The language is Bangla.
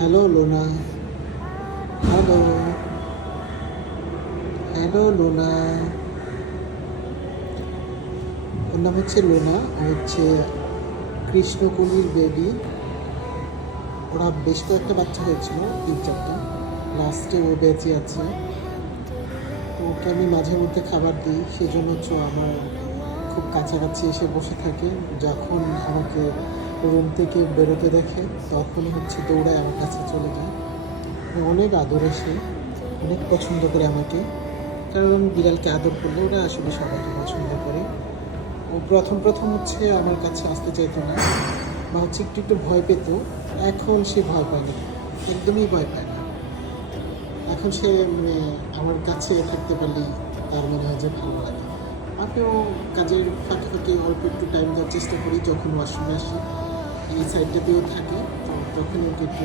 হ্যালো লোনা। হ্যালো। হ্যালো লোনা। ওর নাম হচ্ছে লোনা। ও হচ্ছে কৃষ্ণকলির বেবি। ওরা বেশ কয়েকটা বাচ্চা হয়েছিল, 3-4টা। লাস্টে ও বেঁচে আছে। তো ওকে আমি মাঝে মধ্যে খাবার দিই, সেজন্য হচ্ছে ও আমার খুব কাছাকাছি এসে বসে থাকে। যখন আমাকে রুম থেকে বেরোতে দেখে তখন হচ্ছে দৌড়ায় আমার কাছে চলে যায়। অনেক আদরে সে, অনেক পছন্দ করে আমাকে। কারণ বিড়ালকে আদর করলে ওরা আসলে সবাইকে পছন্দ করে। ও প্রথম প্রথম হচ্ছে আমার কাছে আসতে চাইতো না, বা হচ্ছে একটু একটু ভয় পেত। এখন সে ভয় পায় না, একদমই ভয় পায় না। এখন সে মানে আমার কাছে থাকতে পারলেই তার মনে হয় যে ভালো লাগে। আমিও কাজের ফাঁকে ফাঁকে অল্প একটু টাইম দেওয়ার চেষ্টা করি, যখন ওয়াশরুমে আসি এই সাইডটাতেও থাকে। তো তখন ওকে একটু